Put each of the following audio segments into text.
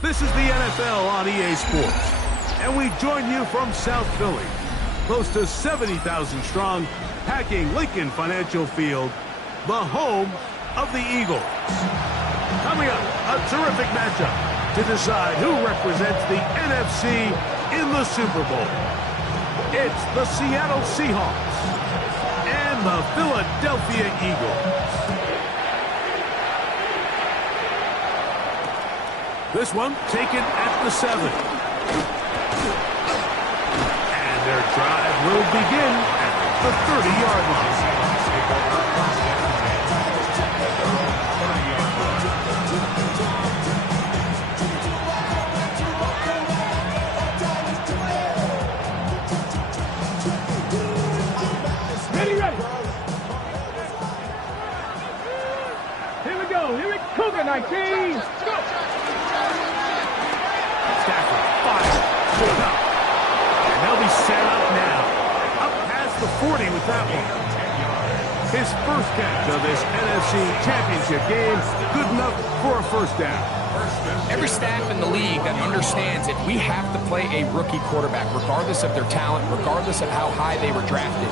This is the NFL on EA Sports, and we join you from South Philly, close to 70,000 strong, packing Lincoln Financial Field, the home of the Eagles. Coming up, a terrific matchup to decide who represents the NFC in the Super Bowl. It's the Seattle Seahawks and the Philadelphia Eagles. This one taken at the 7. And their drive will begin at the 30-yard line. Ready. Here we go. Here we go. Cougar 19. Let's go. Stafford fires. Pulled up. And they'll be set up now. Up past the 40 with that one. His first catch of this NFC Championship game. Good enough for a first down. Every staff in the league that understands that we have to play a rookie quarterback, regardless of their talent, regardless of how high they were drafted.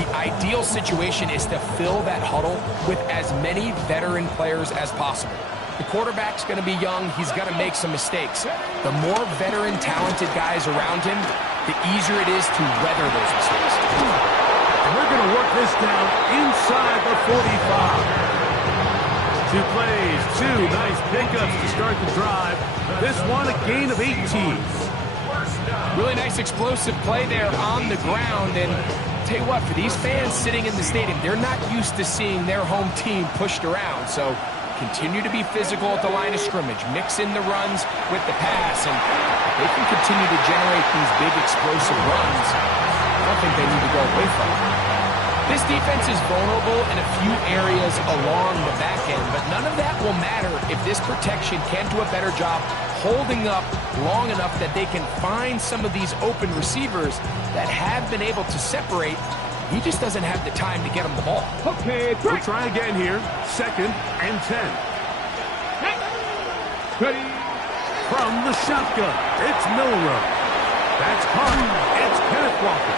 The ideal situation is to fill that huddle with as many veteran players as possible. The quarterback's going to be young. He's going to make some mistakes. The more veteran, talented guys around him, the easier it is to weather those mistakes. And we're going to work this down inside the 45. 2 plays, 2 nice pickups to start the drive. This one, a gain of 18. Really nice explosive play there on the ground. And tell you what, for these fans sitting in the stadium, they're not used to seeing their home team pushed around. So continue to be physical at the line of scrimmage. Mix in the runs with the pass. And they can continue to generate these big explosive runs. I don't think they need to go away from it. This defense is vulnerable in a few areas along the back end, but none of that will matter if this protection can do a better job holding up long enough that they can find some of these open receivers that have been able to separate. He just doesn't have the time to get them the ball. Okay, we'll try again here. 2nd and 10. Ready. From the shotgun, it's Milrow. That's Carter. It's Kenneth Walker.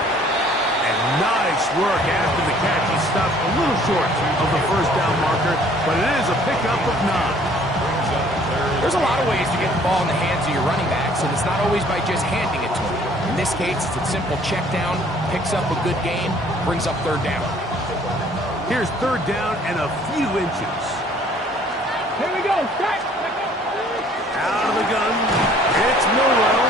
And nice work after the catch. He stopped a little short of the first down marker, but it is a pickup of 9. There's a lot of ways to get the ball in the hands of your running backs, and it's not always by just handing it to them. In this case, it's a simple check down, picks up a good gain, brings up 3rd down. Here's 3rd down and a few inches. Here we go. Start. Out of the gun, it's Milrow.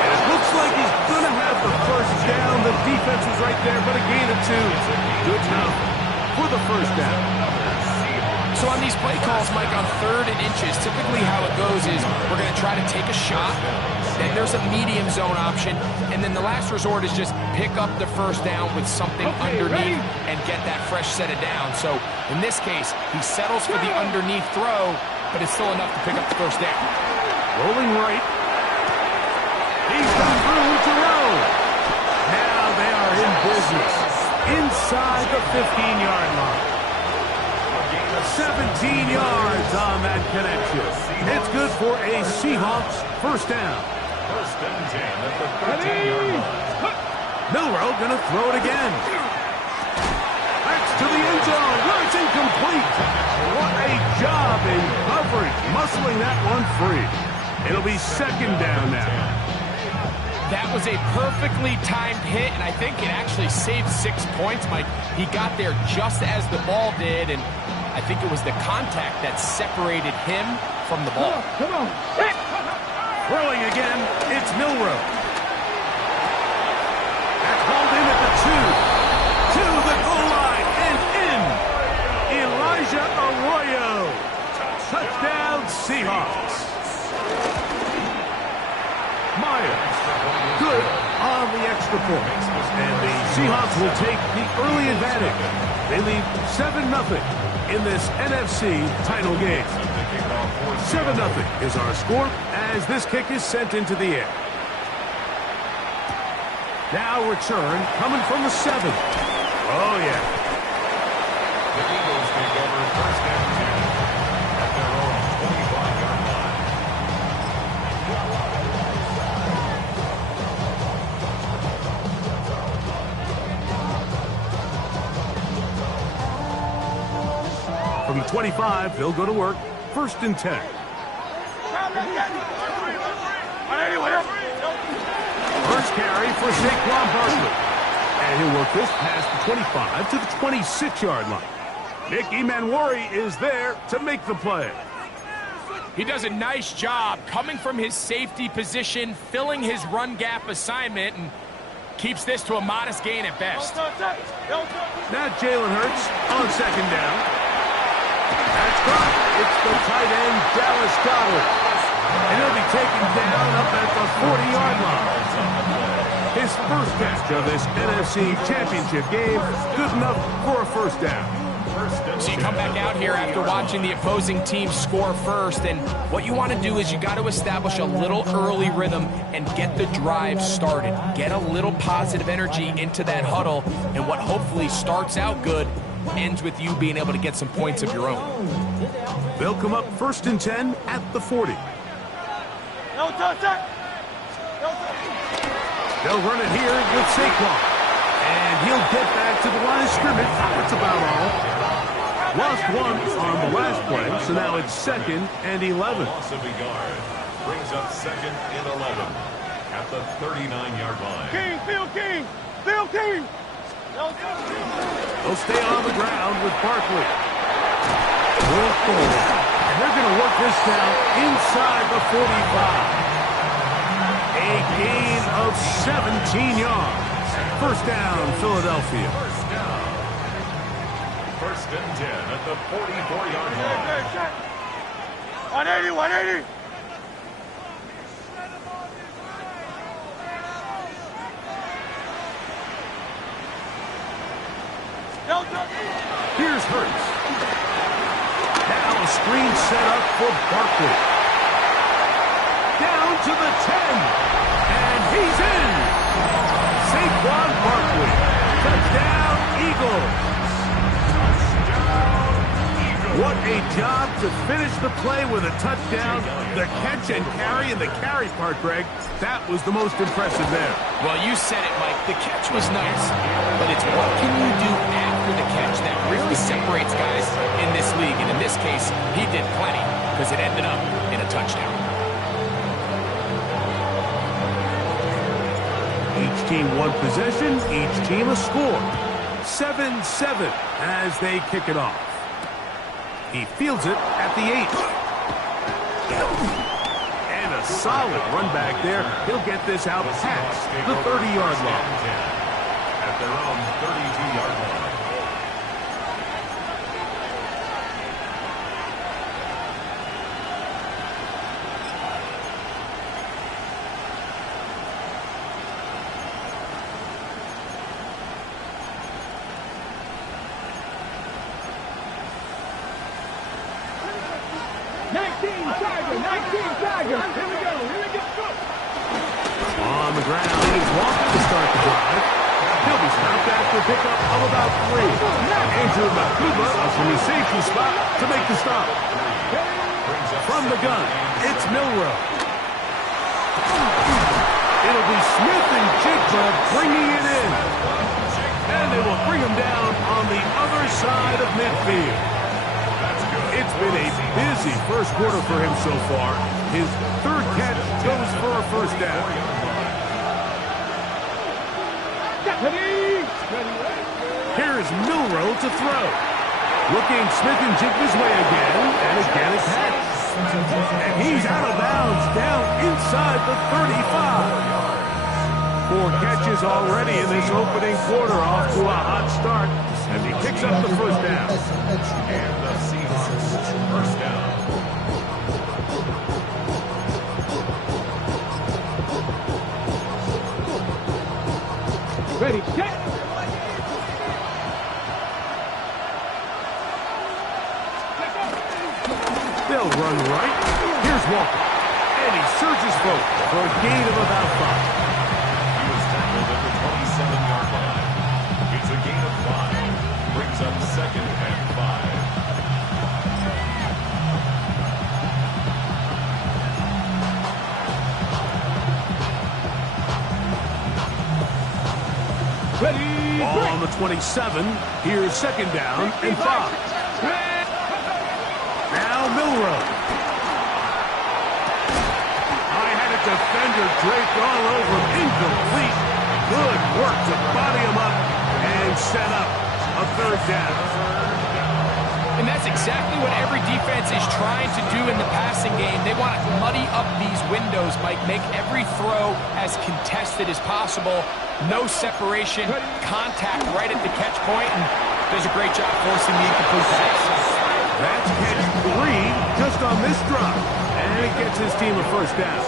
And it looks like he's going to have the first down. The defense was right there, but a gain of 2. Good enough for the first down. So on these play calls, Mike, on 3rd and inches, typically how it goes is we're going to try to take a shot, then there's a medium zone option, and then the last resort is just pick up the first down with something underneath and get that fresh set of down. So in this case, he settles for the underneath throw, but it's still enough to pick up the first down. Rolling right. He's got room to roll. Now they are in business inside the 15-yard line. 17 yards on that connection. It's good for a Seahawks first down. First and 10 at the 13-yard line. Milrow going to throw it again. That's to the end zone. Well, it's incomplete. What a job in coverage, muscling that one free. It'll be 2nd down now. That was a perfectly timed hit, and I think it actually saved 6 points, Mike. He got there just as the ball did, and I think it was the contact that separated him from the ball. Come on. Throwing again, it's Milrow. That's hauled in at the 2. To the goal They lead 7-0 in this NFC title game. 7-0 is our score as this kick is sent into the air. Now return coming from the 7. Oh, yeah. The Eagles take over first and 10 at their own 25-yard line. From the 25, they'll go to work. First and 10. First carry for Saquon Barkley. And he'll work this past the 25 to the 26-yard line. Nick Emanwari is there to make the play. He does a nice job coming from his safety position, filling his run gap assignment, and keeps this to a modest gain at best. Now Jalen Hurts on second down. That's caught. It's the tight end, Dallas Goedert. And he'll be taken down up at the 40-yard line. His first catch of this NFC Championship game, good enough for a first down. So you come back out here after watching the opposing team score first, and what you want to do is you got to establish a little early rhythm and get the drive started. Get a little positive energy into that huddle, and what hopefully starts out good ends with you being able to get some points of your own. They'll come up first and 10 at the 40. They'll run it here with Saquon. And he'll get back to the line of scrimmage. That's about all. Lost one on the last play, so now it's second and 11. Loss of a yard brings up second and 11 at the 39-yard line. King. They'll stay on the ground with Barkley. And they're going to work this down inside the 45. A gain of 17 yards. First down, Philadelphia. First and 10 at the 44-yard line. 180. Here's Hurts. Now a screen set up for Barkley. Down to the 10. And he's in. Saquon Barkley. Touchdown, Eagles. What a job to finish the play with a touchdown. The catch and carry, and the carry part, Greg, that was the most impressive there. Well, you said it, Mike. The catch was nice, but it's what can you do after the catch that really separates guys in this league. And in this case, he did plenty because it ended up in a touchdown. Each team one possession, each team a score. 7-7 as they kick it off. He fields it at the 8. And a solid run back there. He'll get this out past the 30-yard line. At their own 32-yard line. On the ground, he's walking to start the drive. He'll be stopped after a pickup of about 3. Andrew Makuba from his safety spot to make the stop. From the gun, it's Milrow. It'll be Smith and Jigba bringing it in. And they will bring him down on the other side of midfield. It's been a busy first quarter for him so far. His third catch goes for a first down. Here's Milrow to throw. Looking Smith and Jigba's way again, and again a catch. And he's out of bounds, down inside the 35. 4 catches already in this opening quarter, off to a hot start as he picks up the first down. And the Seahawks first down. Ready, set. They'll run right. Here's Walker. And he surges forward for a gain of about 5. He was tackled at the 27-yard line. It's a gain of 5. Brings up 2nd and 5. Ball on the 27. Here's 2nd down and 5. Now Milrow. High-headed defender draped all over him. Incomplete. Good work to body him up and set up a 3rd down. And that's exactly what every defense is trying to do in the passing game. They want to muddy up these windows, Mike, make every throw as contested as possible. No separation, contact right at the catch point, and does a great job forcing the incomplete pass. That's catch 3 just on this drive, and it gets his team a 1st down.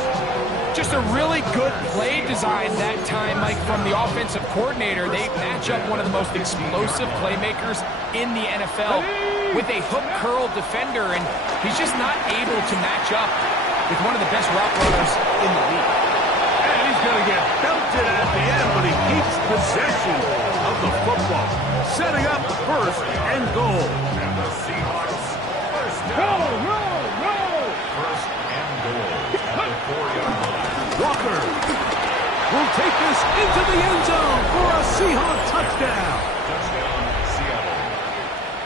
Just a really good play design that time, Mike, from the offensive coordinator. They match up one of the most explosive playmakers in the NFL with a hook curl defender, and he's just not able to match up with one of the best route runners in the league. And he's going to get belted at the end, but he keeps possession of the football, setting up 1st and goal. And the Seahawks, 1st Go, down. go! 1st and goal at the 4-yard line. Walker will take this into the end zone for a Seahawk touchdown. Touchdown, Seattle.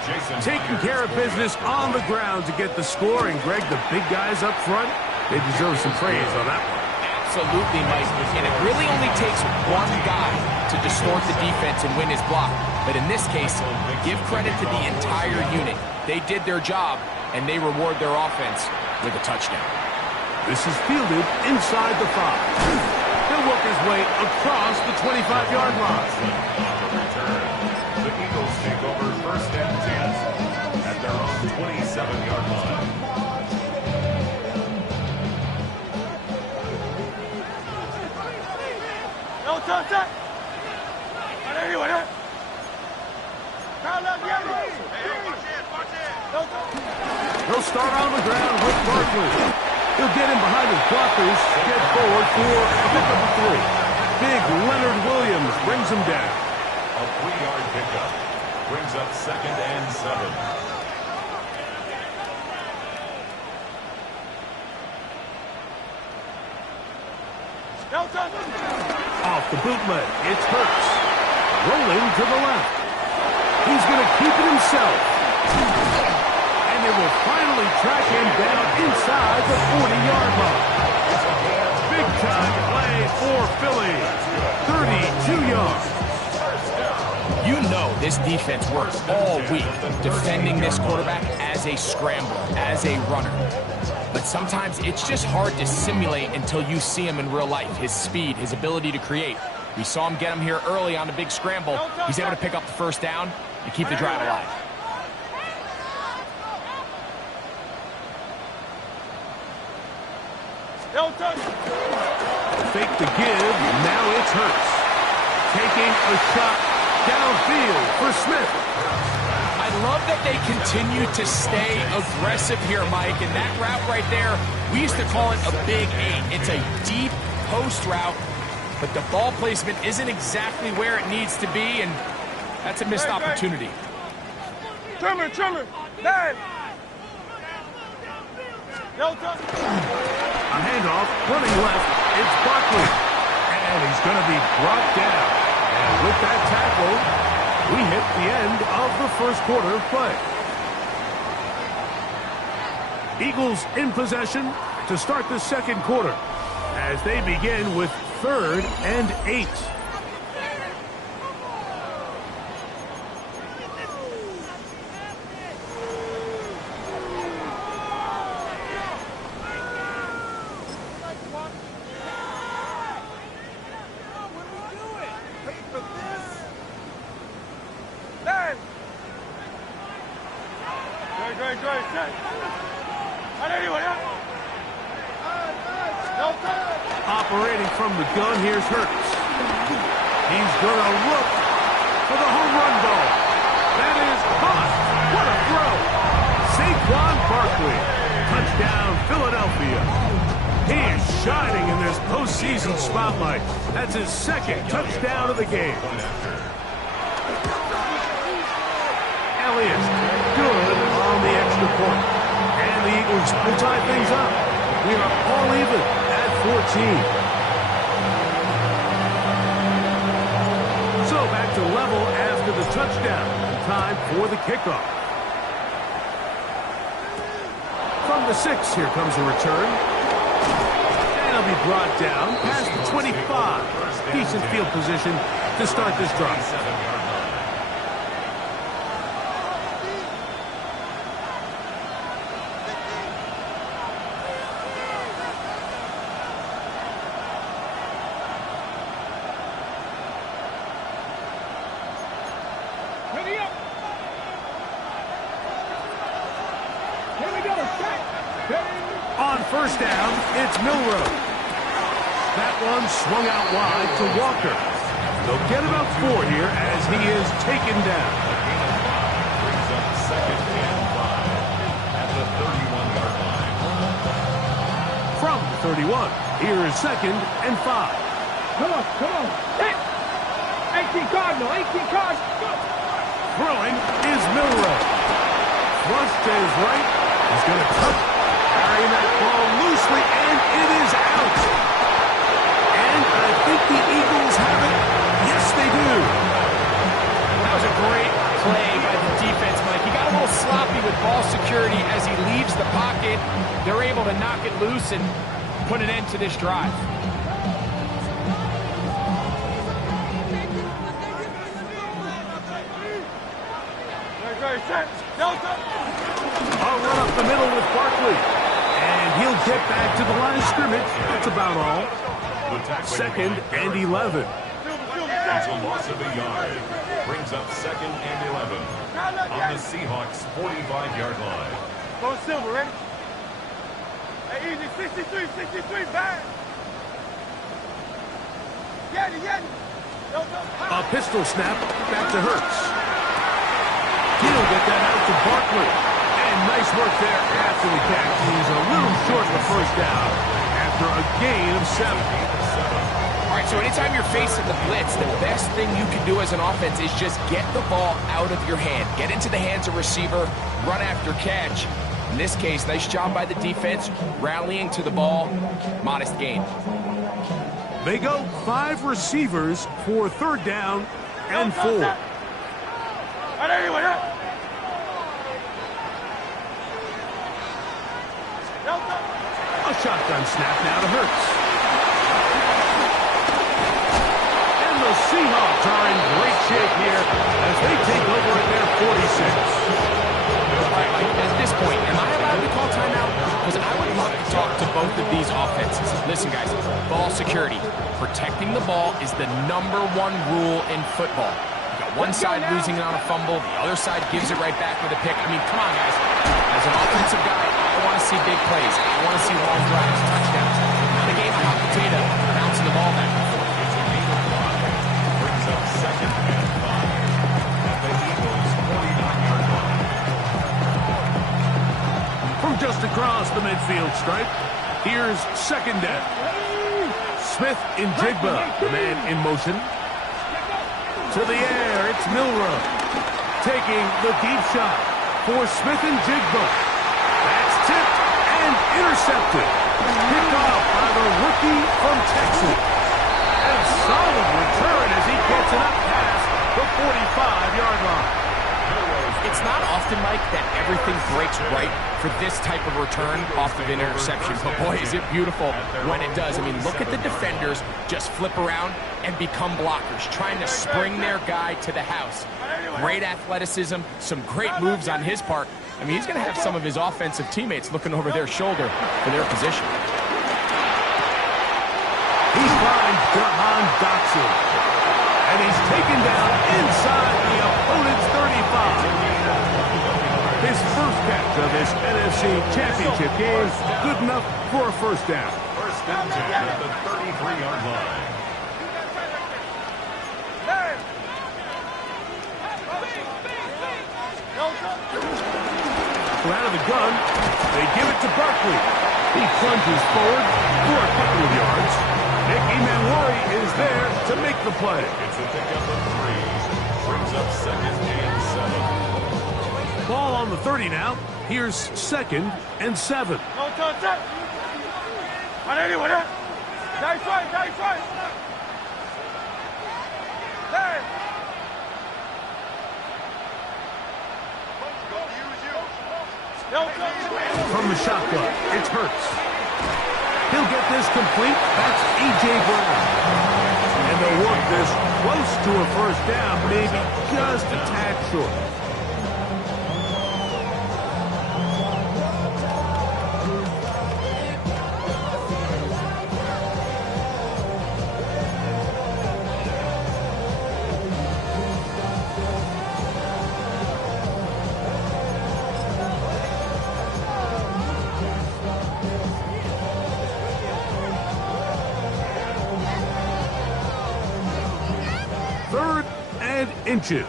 Jason Taking care of business on the ground to get the score, and Greg, the big guys up front, they deserve some praise on that one. Absolutely, Mike. And it really only takes one guy to distort the defense and win his block. But in this case, give credit to the entire unit. They did their job, and they reward their offense with a touchdown. This is fielded inside the 5. He'll work his way across the 25-yard line. On the return, the Eagles take over 1st and 10 at their own 27-yard line. He'll start on the ground with Barkley. He'll get in behind his blockers, get forward for pickup of 3. Big Leonard Williams brings him down. A 3-yard pickup brings up 2nd and 7. Off the bootleg, it's Hurts. Rolling to the left. He's going to keep it himself. And they will finally track him down inside the 40-yard line. Big-time play for Philly. 32 yards. You know this defense works all week defending this quarterback as a scrambler, as a runner. But sometimes it's just hard to simulate until you see him in real life. His speed, his ability to create. We saw him get him here early on a big scramble. He's able to pick up the 1st down and keep the drive alive. Fake the give, now it's Hurts. Taking a shot downfield for Smith. I love that they continue to stay aggressive here, Mike. And that route right there, we used to call it a Big 8. It's a deep post route, but the ball placement isn't exactly where it needs to be, and that's a missed opportunity. Trimmer, man! A handoff, running left, it's Barkley. And he's going to be brought down. And with that tackle, we hit the end of the 1st quarter of play. Eagles in possession to start the 2nd quarter as they begin with 3rd and 8. Operating from the gun, here's Hurts. He's going to look for the home run ball. That is caught. What a throw. Saquon Barkley. shining in this postseason spotlight. That's his second touchdown of the game. Elliott, good on the extra point. And the Eagles will tie things up. We are all even at 14. So back to level after the touchdown. Time for the kickoff. From the 6, here comes a return. And it'll be brought down past the 25. Decent field position to start this drive. On first down, it's Milroe. That one swung out wide to Walker. They'll get about 4 here as he is taken down. Brings up second and 5 at the 31-yard line. From the 31, here is second and 5. Come on, come on. Hit. 18 Cardinal, 18 Cardinal. Throwing is Milroe. Flush to his right. He's going to touch. Carrying that ball loosely, and it is out. And I think the Eagles have it. Yes, they do. That was a great play by the defense, Mike. He got a little sloppy with ball security as he leaves the pocket. They're able to knock it loose and put an end to this drive. I'll run up the middle with Barkley. And he'll get back to the line of scrimmage. That's about all. Second and 11. It's a loss of a yard. Brings up second and 11 on the Seahawks' 45-yard line. Go Silver, ready? Hey, easy, 63, bang! Get it. A pistol snap back to Hurts. He'll get that out to Barkley. And nice work there after the catch. He's a little short of the first down after a gain of 7. All right, so anytime you're facing the blitz, the best thing you can do as an offense is just get the ball out of your hand. Get into the hands of receiver, run after catch. In this case, nice job by the defense, rallying to the ball. Modest gain. They go 5 receivers for third down and 4. A shotgun snap now to Hurts. And the Seahawks are in great shape here as they take over at their 46. At this point, am I allowed to call timeout? Because I would love to talk to both of these offenses. Listen, guys, ball security. Protecting the ball is the #1 rule in football. You got one side losing it on a fumble, the other side gives it right back with a pick. I mean, come on, guys. As an offensive guy, I want to see big plays. I want to see long drives, touchdowns. Not a game of hot potato, bouncing the ball back and forth. Brings up second and 5 at the Eagles' 49-yard line. From just across the midfield stripe, here's second down. Smith in Jigba, the man in motion. To the air, it's Milroe. Taking the deep shot for Smith and Jigba. That's tipped and intercepted. Picked off by the rookie from Texas. And a solid return as he gets it up past the 45-yard line. It's not often, Mike, that everything breaks right for this type of return off of an interception. But boy, is it beautiful when it does. I mean, look at the defenders just flip around and become blockers, trying to spring their guy to the house. Great athleticism, some great moves on his part. I mean, he's going to have some of his offensive teammates looking over their shoulder for their position. He finds Jahan Dotson. And he's taken down inside the opponent's 35. His first catch of this NFC Championship game, good enough for a first down. First and 10 at the 33-yard line. Out of the gun, they give it to Barkley. He plunges forward for a couple of yards. Mickey Manwari is there to make the play. It's a pickup of 3. Brings up 2nd and 7. Ball on the 30 now. Here's 2nd and 7. From the shotgun, it's Hurts. He'll get this complete. That's A.J. Brown. And they'll work this close to a first down, maybe just a tad short. Inches. He'll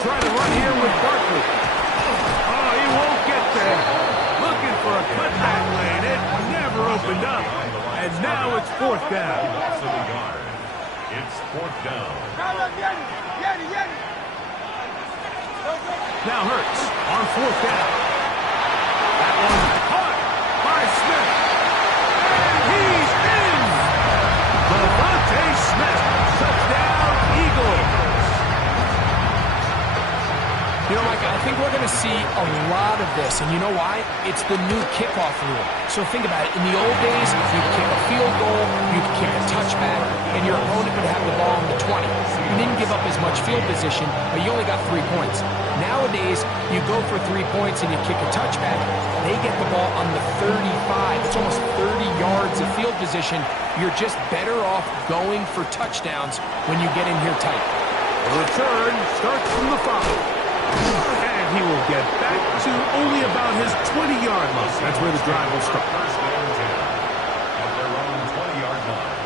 try to run here with Barkley. Oh, he won't get there. Looking for a cutback lane. It never opened up. And now it's 4th down. It's 4th down. Now Hurts on 4th down. That one caught by Smith. And he's in. Devontae Smith, touchdown, Eagles. You know, Mike, I think we're going to see a lot of this, and you know why? It's the new kickoff rule. So think about it. In the old days, you'd kick a field goal, you'd kick a touchback, and your opponent would have the ball on the 20. You didn't give up as much field position, but you only got 3 points. Nowadays, you go for 3 points and you kick a touchback. They get the ball on the 35. It's almost 30 yards of field position. You're just better off going for touchdowns when you get in here tight. The return starts from the 5. And he will get back to only about his 20-yard line. That's where the drive will start. First and 10 at their own 20-yard line.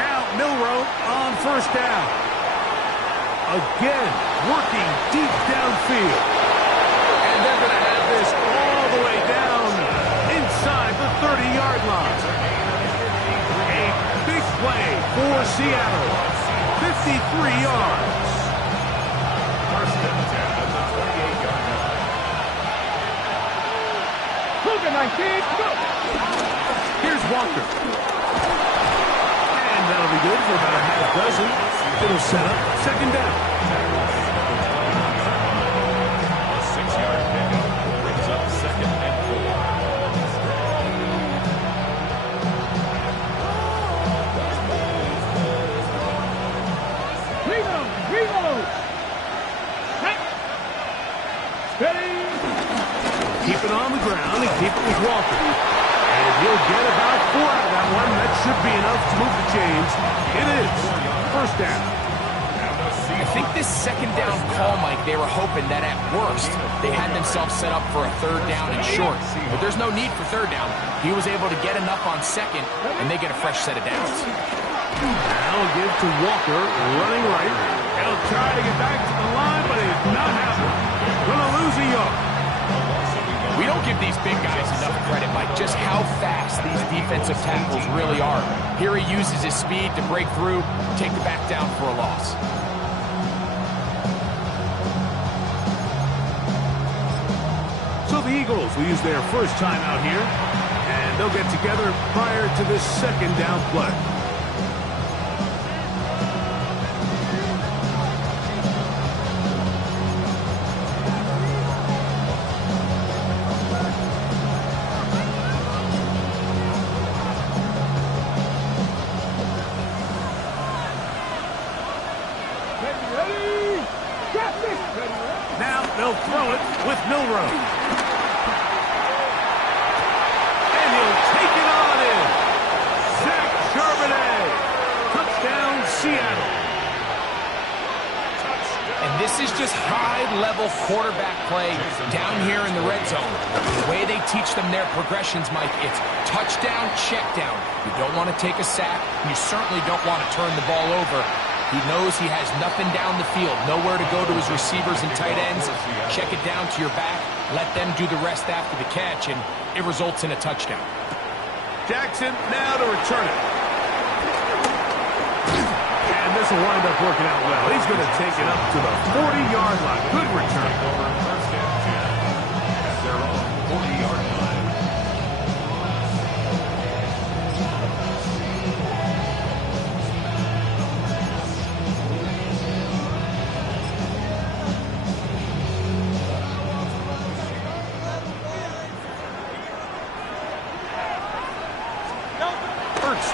Now Milroe on 1st down. Again, working deep downfield. And they're going to have this all the way down inside the 30-yard line. A big play for Seattle. 53 yards. First and 10 at the 28-yard line. Look at my kid. Go. Here's Walker. And that'll be good for about a half dozen. It'll set up 2nd down. A 6-yard pickup brings up 2nd and 4. Reload. Steady. Keep it on the ground and keep it with Walker. And he'll get about 4 out of that one. That should be enough to move the chains. It is 1st down. I think this 2nd down call, Mike, they were hoping that at worst they had themselves set up for a 3rd down and short. But there's no need for 3rd down. He was able to get enough on 2nd, and they get a fresh set of downs. Now give to Walker, running right. He'll try to get back to the line, but it's not happening. Gonna lose a yard. We don't give these big guys enough credit, Mike, just how fast these defensive tackles really are. Here he uses his speed to break through, take the back down for a loss. So the Eagles will use their first time out here, and they'll get together prior to this 2nd down play. Now they'll throw it with Milroe. And he'll take it on in. Zach Charbonnet. Touchdown, Seattle. And this is just high-level quarterback play down here in the red zone. The way they teach them their progressions, Mike, it's touchdown, check down. You don't want to take a sack. You certainly don't want to turn the ball over. He knows he has nothing down the field, nowhere to go to his receivers and tight ends. Check it down to your back, let them do the rest after the catch, and it results in a touchdown. Jackson now to return it. And this will wind up working out well. He's going to take it up to the 40-yard line. Good return. First and 10 at their own 40-yard line.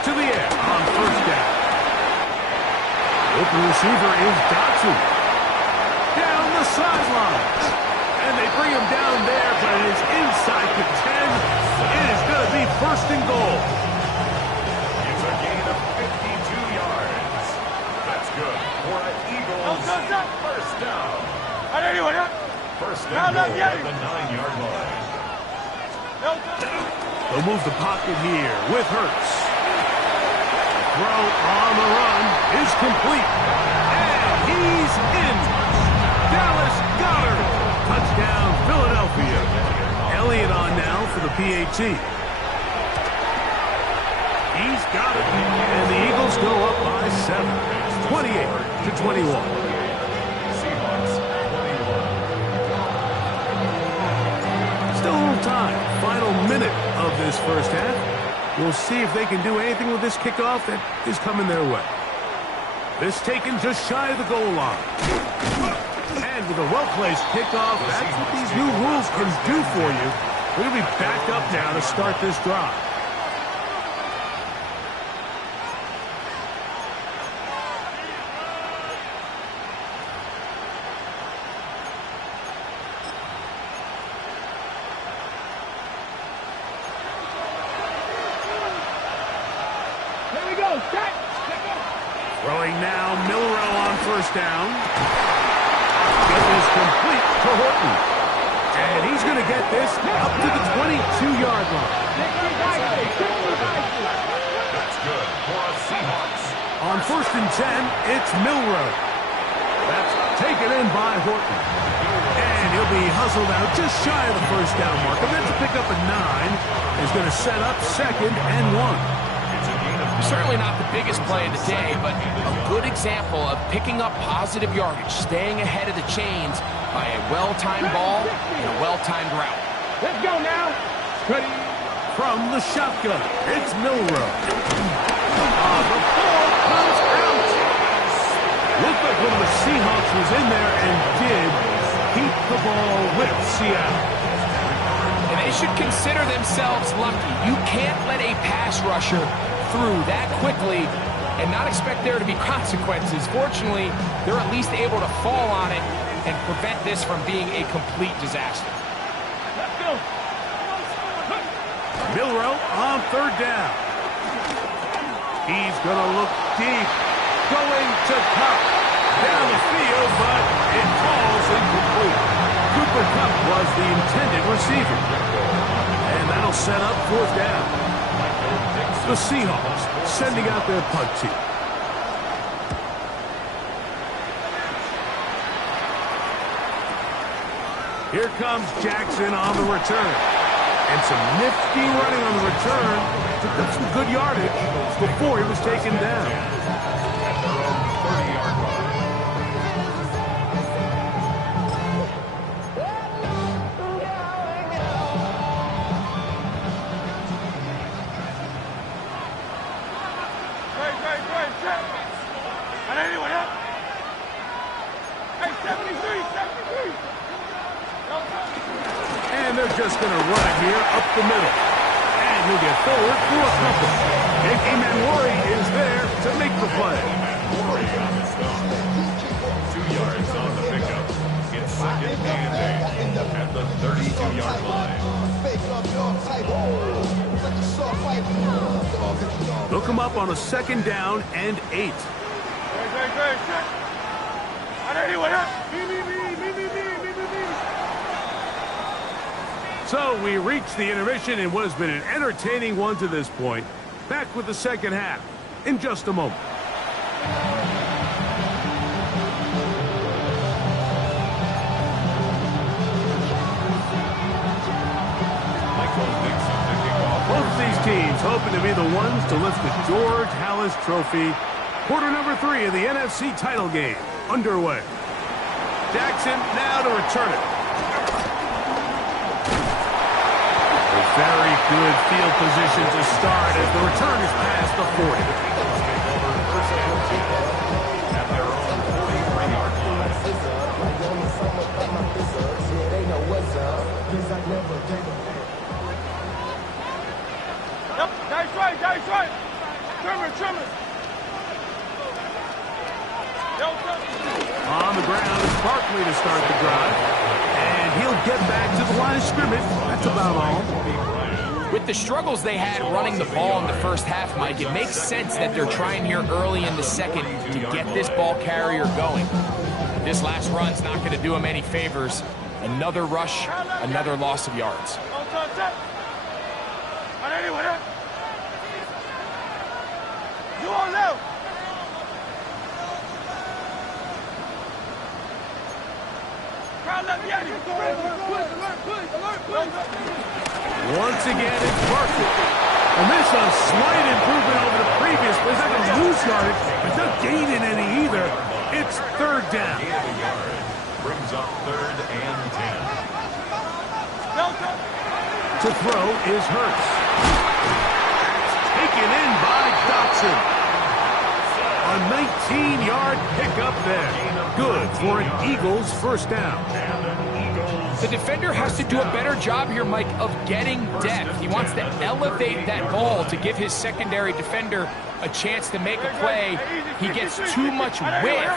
To the air on first down. Open receiver is Dotson. Down the sidelines. And they bring him down there, but it is inside the 10. It is going to be first and goal. It's a gain of 52 yards. That's good for an Eagles first down. First and goal at the 9-yard line. They'll move the pocket here with Hurts. Throw on the run is complete. And he's in. Dallas Goedert. Touchdown, Philadelphia. Elliott on now for the PAT. He's got it. And the Eagles go up by 7. 28-21. Seahawks 21. Still a little time. Final minute of this first half. We'll see if they can do anything with this kickoff that is coming their way. This taken just shy of the goal line. And with a well-placed kickoff, that's what these new rules can do for you. We're going to be back up now to start this drive. Throwing now, Milrow on first down. It is complete to Horton. And he's going to get this up to the 22-yard line. That's good for a Seahawks. On first and 10, it's Milrow. That's taken in by Horton. And he'll be hustled out just shy of the first down mark. And then to pick up a 9 is going to set up second and 1. Certainly not the biggest play of the day, but a good example of picking up positive yardage, staying ahead of the chains by a well-timed ball and a well-timed route. Let's go now. Ready. From the shotgun, it's Milrow. The ball comes out. Looked like one of the Seahawks was in there and did keep the ball with Seattle. And they should consider themselves lucky. You can't let a pass rusher through that quickly and not expect there to be consequences. Fortunately, they're at least able to fall on it and prevent this from being a complete disaster. Let's go. Milrow on third down. He's going to look deep. Going to Kupp. Down the field, but it falls incomplete. Cooper Kupp was the intended receiver. And that'll set up fourth down. The Seahawks sending out their punt team. Here comes Jackson on the return. And some nifty running on the return. Took up some good yardage before he was taken down. At their own 30-yard line. And they're just going to run it here up the middle. And he'll get forward for a couple. Nicky Manwari is there to make the play. Manwari on the stop. 2 yards on the pickup. It's second and 8 at the 32-yard line. They'll come up on a second down and 8. So we reach the intermission in what has been an entertaining one to this point. Back with the second half in just a moment. these teams hoping to be the ones to lift the George Halas Trophy. Quarter number 3 of the NFC title game underway. Jackson now to return it. A very good field position to start as the return is past the 40. At their own 43-yard line. Yep, that's right, that's right. Trimmer. On the ground is Barkley to start the drive. And he'll get back to the line of scrimmage. That's about all. With the struggles they had running the ball in the first half, Mike, it makes sense that they're trying here early in the second to get this ball carrier going. This last run's not going to do him any favors. Another rush, another loss of yards. You on now. Once again, it's Barkley. And this is a slight improvement over the previous play. He's not going to lose yardage. He's not gaining any either. It's third down. Brings up 3rd and 10. To throw is Hurts. Taken in by Dotson. A 19-yard pickup there. Good for an Eagles first down. The defender has to do a better job here, Mike, of getting depth. He wants to elevate that ball to give his secondary defender a chance to make a play. He gets too much width,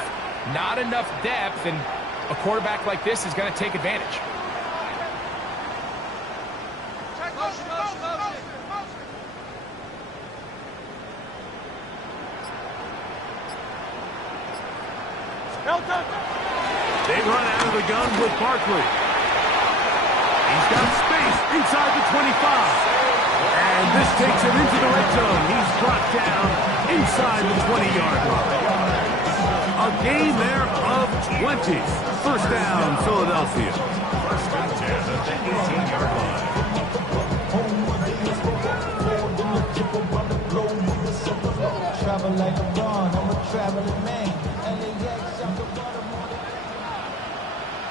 not enough depth, and a quarterback like this is going to take advantage. They run out of the gun with Barkley. He's got space inside the 25. And this takes him into the red zone. He's brought down inside the 20-yard line. A gain there of 20. First down, Philadelphia. First and 10 at the 18-yard line. Travel like a bond, I'm a traveling man.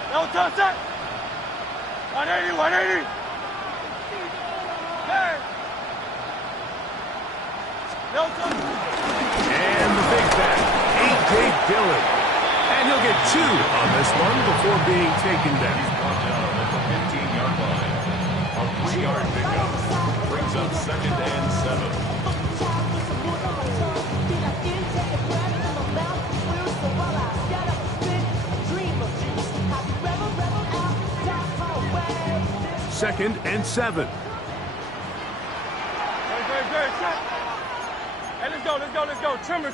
No, touch that. 180. Hey. No, touch. And the big back, A.J. Dillon. And he'll get 2 on this one before being taken down. Brought down at the 15-yard line. A 3-yard pickup. Brings up 2nd and 7. Second and 7. Hey, let's go. Trimmer.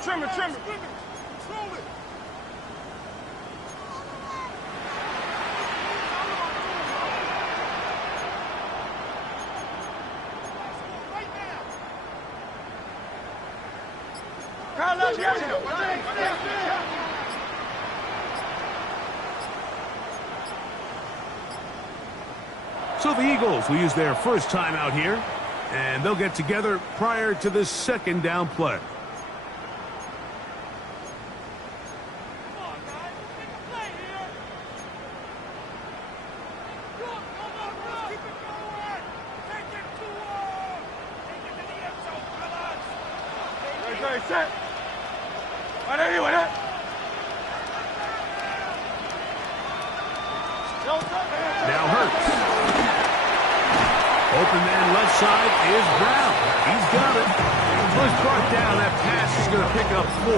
So the Eagles will use their first time out here, and they'll get together prior to the second down play. Set. Now Hurts. Open man left side is Brown. He's got it. First brought down. That pass is going to pick up 4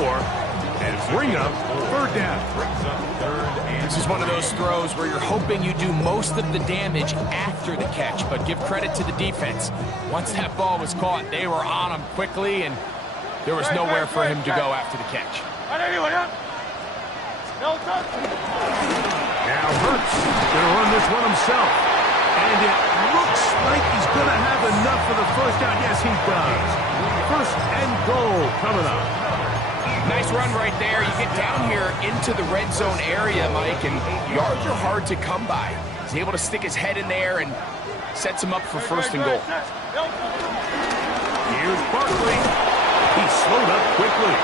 and bring up third down. This is one of those throws where you're hoping you do most of the damage after the catch, but give credit to the defense. Once that ball was caught, they were on him quickly, and there was nowhere for him to go after the catch. Now Hurts going to run this one himself. And it looks like he's going to have enough for the first down. Yes, he does. First and goal coming up. Nice run right there. You get down here into the red zone area, Mike, and yards are hard to come by. He's able to stick his head in there and sets him up for first and goal. Here's Barkley. He slowed up quickly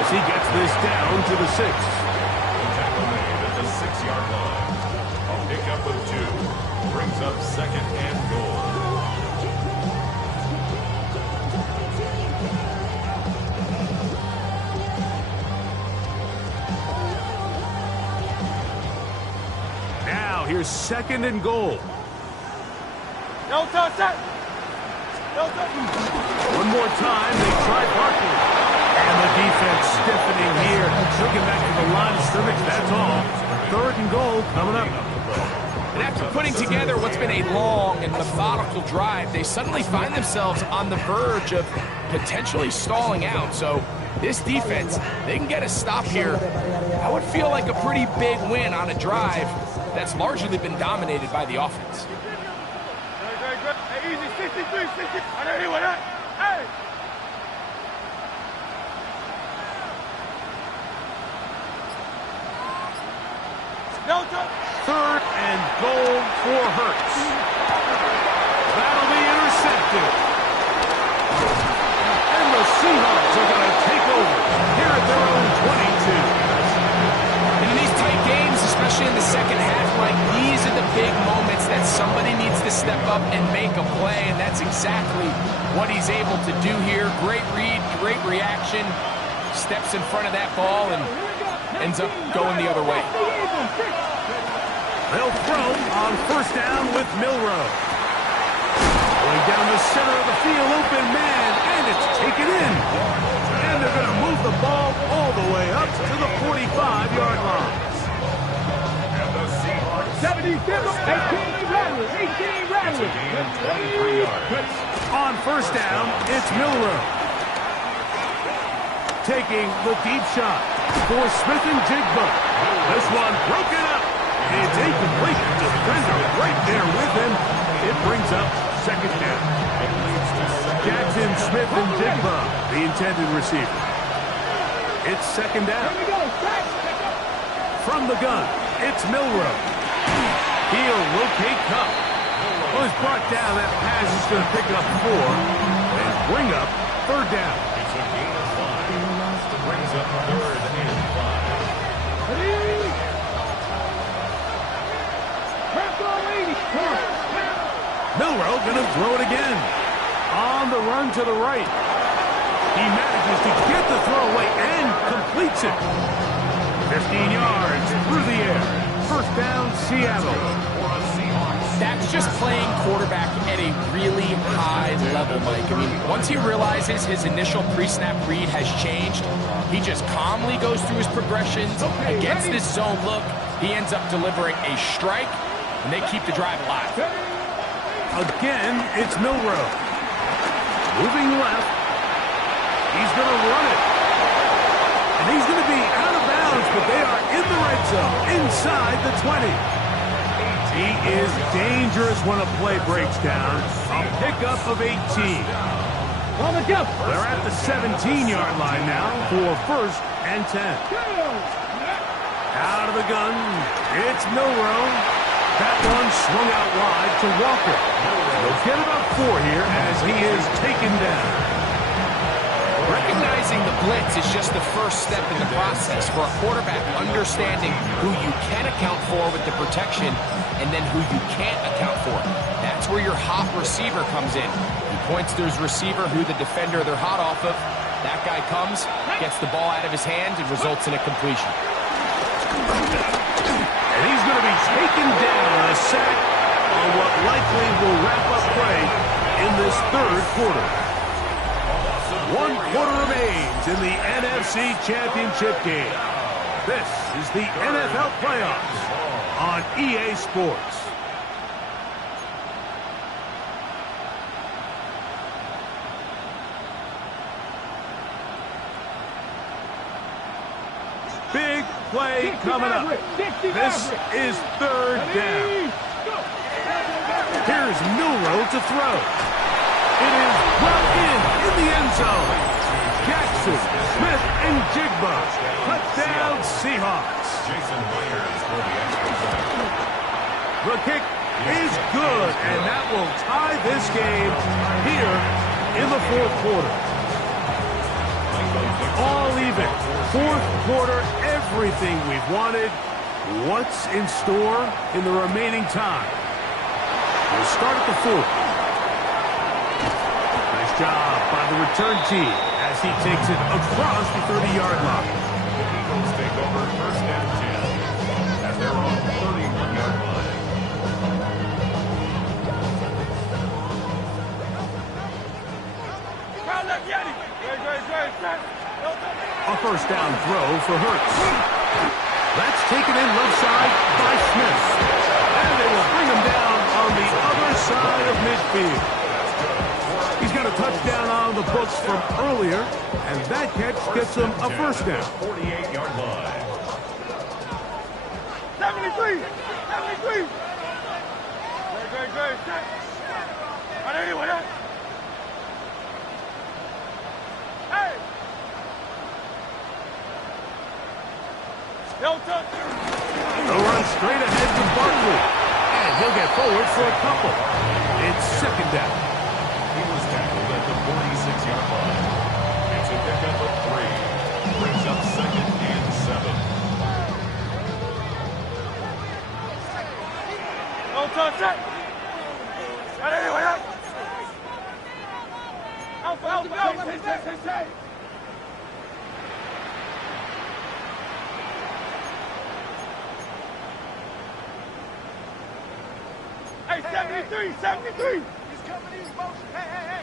as he gets this down to the 6. Tackle made at the 6-yard line. A pickup of 2 brings up 2nd and goal. Now here's 2nd and goal. No touch that. No touch. One more time, they try Barkley. And the defense stiffening here. Took him back to the line of scrimmage, that's all. 3rd and goal coming up. And after putting together what's been a long and methodical drive, they suddenly find themselves on the verge of potentially stalling out. So this defense, they can get a stop here. That would feel like a pretty big win on a drive that's largely been dominated by the offense. Hey, easy, 63, 60. I don't hear what that. Hey! No touch. 3rd and goal for Hurts. That'll be intercepted. And the Seahawks are going to take over here at their own 22. And in these tight games, especially in the second half, Mike, these are the big moments that somebody needs to step up and make a play, and that's exactly what he's able to do here. Great read, great reaction, steps in front of that ball and ends up going the other way. They'll throw on 1st down with Milroe. Going down the center of the field, open man, and it's taken in. And they're going to move the ball all the way up to the 45-yard line. And the Seahawks 70, 18 rattle, 18 rattle. gain of 23 yards. On 1st down, it's Milroe. Taking the deep shot for Smith and Jigba. This one broken up. It's incomplete. Defender right there with him. It brings up 2nd down. Jackson, Smith, and Jigba, the intended receiver. It's 2nd down. From the gun, it's Milroe. He'll locate Cup. Well, he's brought down. That pass is going to pick up 4 and bring up 3rd down. It's a gain of 5. Brings up 3rd and 5. Milroe going to throw it again. On the run to the right. He manages to get the throw away and completes it. 15 yards through the air. 1st down, Seattle. That's just playing quarterback at a really high level, Mike. I mean, once he realizes his initial pre-snap read has changed, he just calmly goes through his progressions. Against this zone look, he ends up delivering a strike, and they keep the drive alive. Again, it's Milroe. Moving left. He's going to run it. And he's going to be out of bounds, but they are in the red zone, inside the 20. He is dangerous when a play breaks down. A pickup of 18. They're at the 17-yard line now for 1st and 10. Out of the gun, it's Milroe. That one swung out wide to Walker. They'll get about 4 here as he is taken down. Recognizing the blitz is just the first step in the process for a quarterback understanding who you can account for with the protection and then who you can't account for. That's where your hot receiver comes in. He points to his receiver who the defender they're hot off of. That guy comes, gets the ball out of his hand, and results in a completion. And he's going to be taken down, a sack on what likely will wrap up play in this 3rd quarter. 1 quarter remains in the NFC Championship game. This is the NFL Playoffs on EA Sports. Big play coming up. This is 3rd down. Here's Milroe to throw. It is brought in the end zone. Jackson, Smith, and Jigba. Touchdown, Seahawks. Jason Myers for the extra point. The kick is good, and that will tie this game here in the fourth quarter. All even. Fourth quarter, everything we've wanted. What's in store in the remaining time? We'll start at the 4. Nice job by the return team as he takes it across the 30-yard line. The Eagles take over first and 10 as they're on the 31-yard line. A first down throw for Hurts. That's taken in left side by Smith. And they will bring him down on the other side of midfield. He's got a touchdown on the books from earlier, and that catch gets him a first down. 48-yard line. 73! 73! Great. Hey! They'll run straight ahead to Barkley, and he'll get forward for a couple. It's second down. He was tackled at the 46-yard line. It's a pickup of 3. Brings up second and 7. Don't touch that! Hey! Hey, 73! 73! He's coming, he's motion. Hey!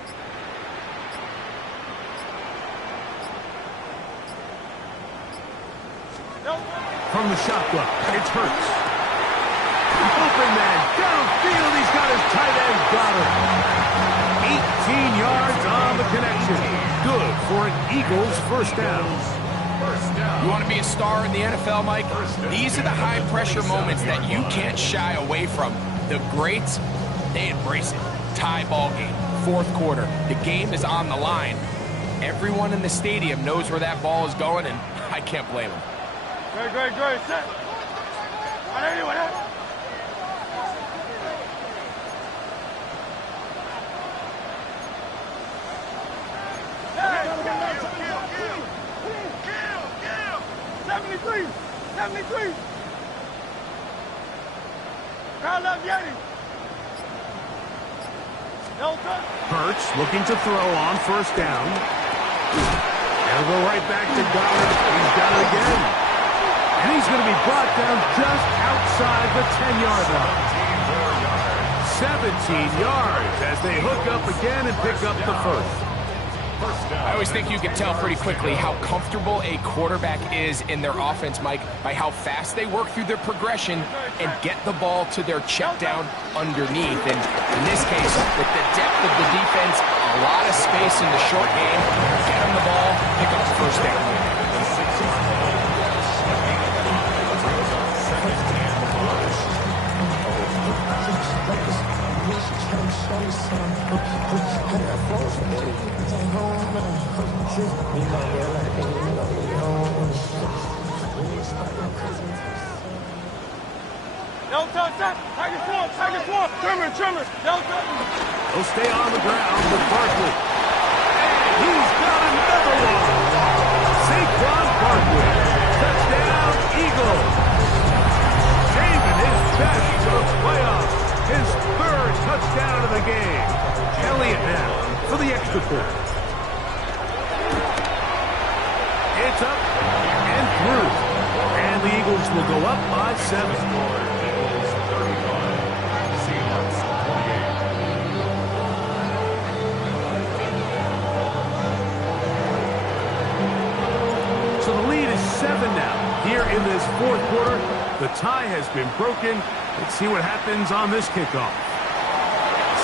From the shotgun, it's Hurts. Open man, downfield, he's got his tight end, got him. 18 yards on the connection. Good for an Eagles first down. You want to be a star in the NFL, Mike? These are the high-pressure moments that you can't shy away from. The greats, they embrace it. Tie ball game, fourth quarter. The game is on the line. Everyone in the stadium knows where that ball is going, and I can't blame them. Great. Set. Kill. 73. Crowd love Yeti. Hurts looking to throw on first down. He'll go right back to Goddard. He's got it again. And he's going to be brought down just outside the 10-yard line. 17 yards as they hook up again and pick up the first. I always think you can tell pretty quickly how comfortable a quarterback is in their offense, Mike, by how fast they work through their progression and get the ball to their check down underneath. And in this case, with the depth of the defense, a lot of space in the short game, get them the ball, pick up the first down. Don't touch that. Tiger swarm. Trimmer. Don't touch it. He'll stay on the ground with Barkley. And he's got another one. Saquon Barkley. Touchdown, Eagles. Saving his best to the playoffs. His third touchdown of the game. Elliott now for the extra point. It's up and through. And the Eagles will go up by 7. So the lead is 7 now. Here in this fourth quarter, the tie has been broken. Let's see what happens on this kickoff.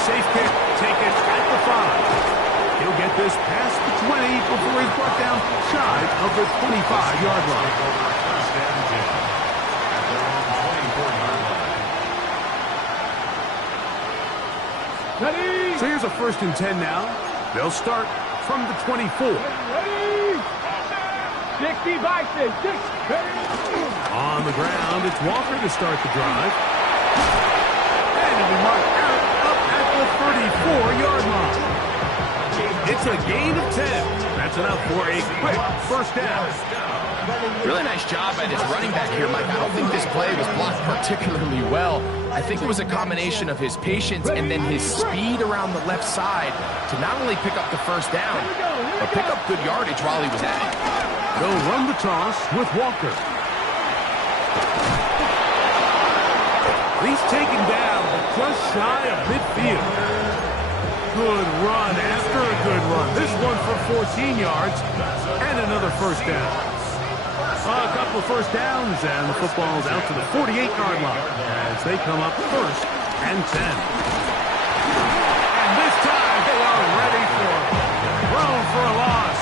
Safe kick taken at the 5. He'll get this past the 20 before he's brought down shy of the 25-yard line. First down 10 at their own 24-yard line. Ready? So here's a 1st and 10 now. They'll start from the 24. Ready? 60 by 6. On the ground, it's Walker to start the drive. And it'll be marked out up at the 34-yard line. It's a gain of 10. That's enough for a quick first down. Really nice job by this running back here, Mike. I don't think this play was blocked particularly well. I think it was a combination of his patience and then his speed around the left side to not only pick up the first down, but pick up good yardage while he was at it. They'll run the toss with Walker. He's taken down, but just shy of midfield. Good run after a good run. This one for 14 yards and another first down. A couple of first downs, and the football's out to the 48-yard line as they come up first and 10. And this time they are ready for it. Thrown for a loss,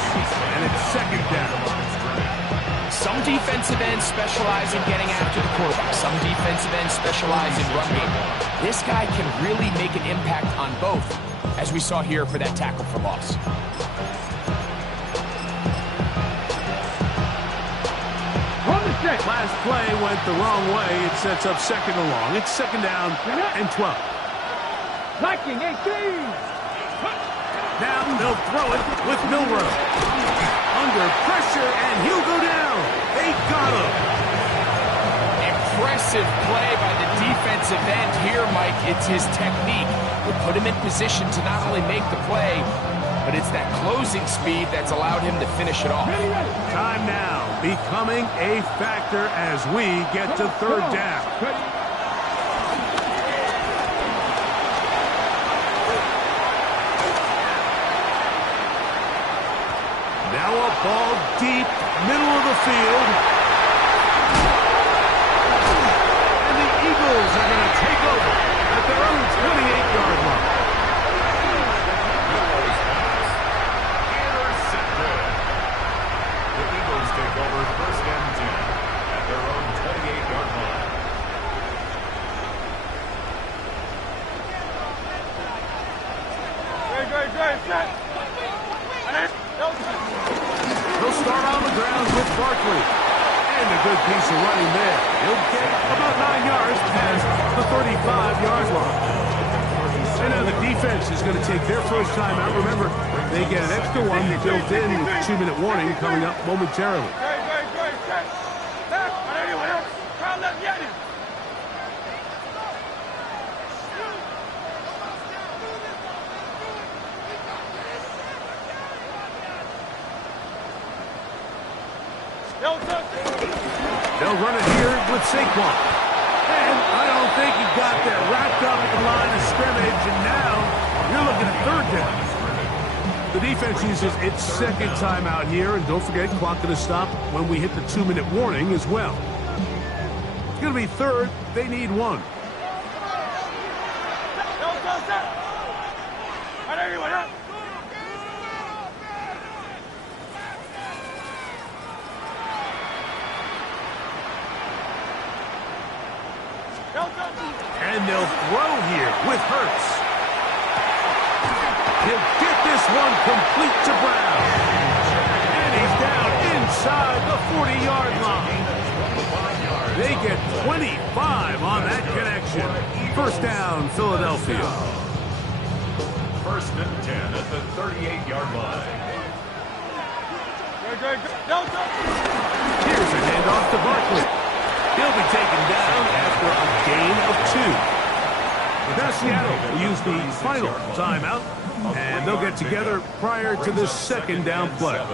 and it's second down. Some defensive ends specialize in getting after the quarterback. Some defensive ends specialize in run game. This guy can really make an impact on both, as we saw here for that tackle for loss. Last play went the wrong way. It sets up second and long. It's second down and 12. Blocking 18. Now they'll throw it with Milrow. Under pressure, and he'll go down. They got him. Impressive play by the defensive end here, Mike. It's his technique. It put him in position to not only make the play, but it's that closing speed that's allowed him to finish it off. Time now becoming a factor as we get to third down. Now a ball deep, middle of the field. And the Eagles are going to take over at their own 28-yard line. Take over first and 10 at their own 28-yard line. Great, set. They'll start on the ground with Barkley. And a good piece of running there. He'll get about 9 yards past the 35-yard line. And now the defense is going to take their first time out. Remember, they get an extra one built in with 2-minute warning coming up momentarily. They'll run it here with Saquon. And I don't think he got there. Wrapped up at the line of scrimmage, and now you're looking at third down. The defense uses its second timeout here, and don't forget, clock going to stop when we hit the 2-minute warning as well. It's going to be third. They need one. And they'll throw here with Hittaz. He'll get this one complete to Brown. And he's down inside the 40-yard line. They get 25 on that connection. First down, Philadelphia. First and 10 at the 38-yard line. Here's a handoff to Barkley. He'll be taken down after a gain of 2. Now Seattle will use the final timeout, and they'll get together prior to this second down play. On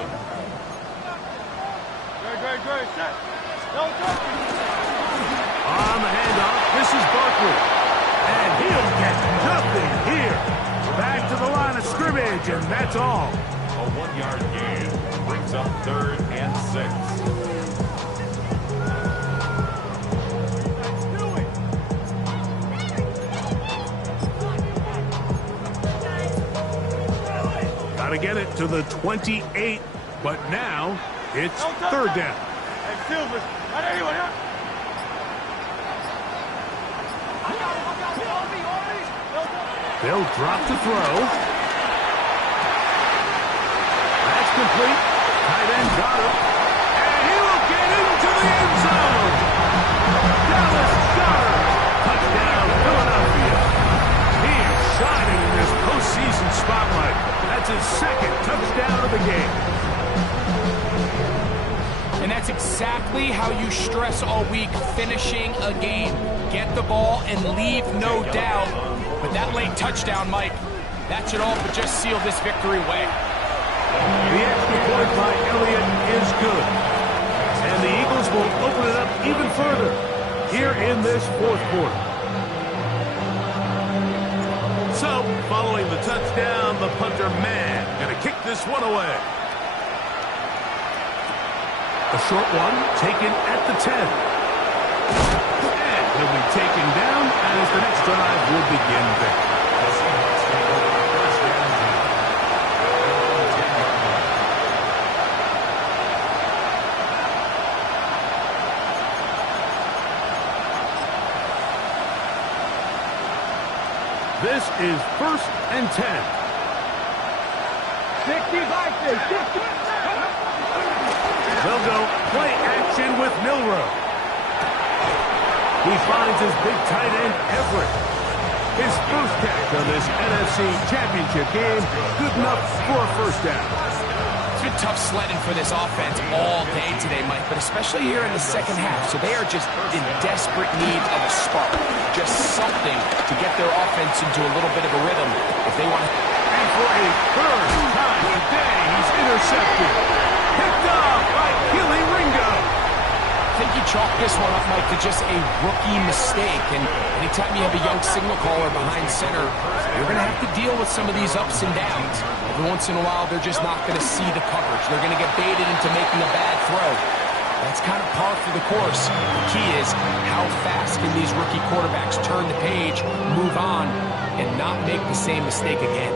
the handoff, this is Barkley. And he'll get nothing here. Back to the line of scrimmage, and that's all. A 1-yard gain brings up third and 6. To get it to the 28, but now it's third down. They'll drop to throw. That's complete. Tight end got it. And he will get into the end zone. Dallas Goedert. Touchdown, Philadelphia. He is shining in this postseason spotlight. That's his second touchdown of the game. And that's exactly how you stress all week, finishing a game. Get the ball and leave no doubt. But that late touchdown, Mike, that should all but just seal this victory away. The extra point by Elliott is good. And the Eagles will open it up even further here in this fourth quarter. So, following the touchdown, the punter, man, going to kick this one away. A short one taken at the 10. And he'll be taken down as the next drive will begin there. This is 1st and 10. 60. They'll go play action with Milroe. He finds his big tight end, Everett. His first catch on this NFC Championship game, good enough for a first down. It's been tough sledding for this offense all day today, Mike, but especially here in the second half. So they are just in desperate need of a spark, just something to get their offense into a little bit of a rhythm if they want to. And for a third time today, he's intercepted. Picked off by Keely Ringo. I think you chalk this one up, Mike, to just a rookie mistake. And anytime you have a young signal caller behind center, you're going to have to deal with some of these ups and downs. Every once in a while, they're just not going to see the coverage. They're going to get baited into making a bad throw. That's kind of par for the course. The key is how fast can these rookie quarterbacks turn the page, move on, and not make the same mistake again.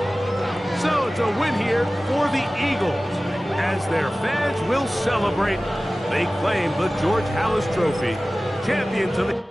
So it's a win here for the Eagles. As their fans will celebrate, they claim the George Halas Trophy. Champions of the...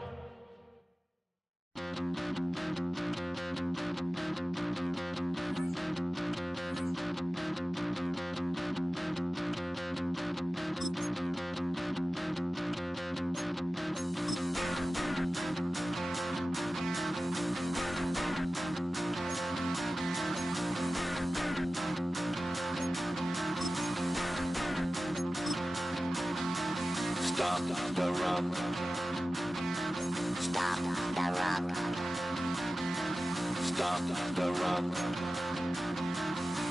Stop the run. Stop the run. Stop the run.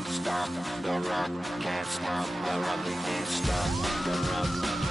Stop the run. Can't stop the run. We can't stop the run.